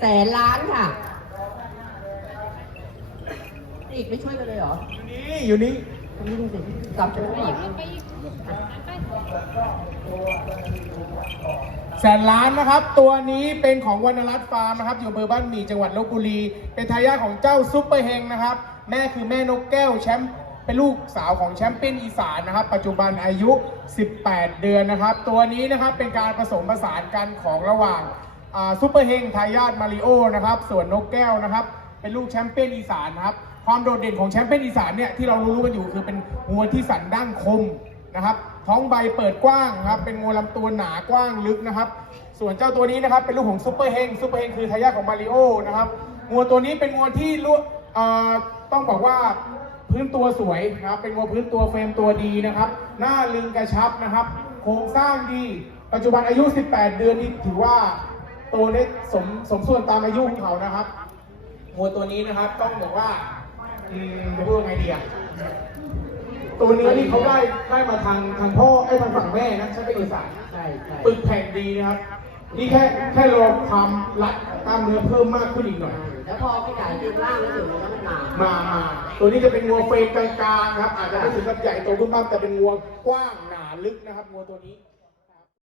แสนล้านค่ะ อีกไม่ช่วยกันเลยเหรอนี่อยู่นี่ทำนี่ดูสิกลับจะไม่อีกแสนล้านนะครับ ตัวนี้เป็นของวรรณรัตน์ฟาร์มนะครับ อยู่อำเภอบ้านหมี่จังหวัดลบบุรี เป็นทายาทของเจ้าซุปเปอร์เฮงนะครับ แม่คือแม่นกแก้วแชมป์เป็นลูกสาวของแชมป์เปี้ยนอีสานนะครับ ปัจจุบันอายุ 18 เดือนนะครับ ตัวนี้นะครับเป็นการผสมผสานกันของระหว่างอ่า ซุปเปอร์เฮงทายาทมาริโอนะครับส่วนนกแก้วนะครับ เป็นลูกแชมป์เปี้ยนอีสานนะครับ ความโดดเด่นของแชมป์เปี้ยนอีสานเนี่ยที่เรารู้กันอยู่คือเป็นวัวที่สันดั้งคมนะครับ ท้องใบเปิดกว้างครับเป็นงัวลำตัวหนากว้างลึกนะครับ ส่วนเจ้าตัวนี้นะครับเป็นลูกของซูเปอร์เฮงซูเปอร์เฮงคือทายาทของมาริโอนะครับงัวตัวนี้เป็นงัวที่ลูกต้องบอกว่าพื้นตัวสวยนะครับ เป็นงัวพื้นตัวเฟรมตัวดีนะครับ หน้าลึงกระชับนะครับ โครงสร้างดี ปัจจุบันอายุ 18 เดือนนี่ถือว่า โตได้สมสมส่วนตามอายุของเขานะครับงัวตัวนี้นะครับต้องบอกว่าอืมจะพูดยังไงดีอะตัวเนื้อนี่เขาได้ได้มาทางทางพ่อไอ้ยทางฝั่งแม่นะใช่เป็นอีสานใช่ใช่ปึกแผ่นดีนะครับ นี่แค่แค่รอความรัดกล้ามเนื้อเพิ่มมากขึ้นอีกหน่อย แล้วพอขยายดึงล่างแล้วถึงแล้วมันหนามามาตัวนี้จะเป็นงัวเฟรมกลางๆครับ อาจจะไม่ถึงกับใหญ่โตบึ้มบ้ามแต่เป็นงัวกว้างหนาลึกนะครับงัวตัวนี้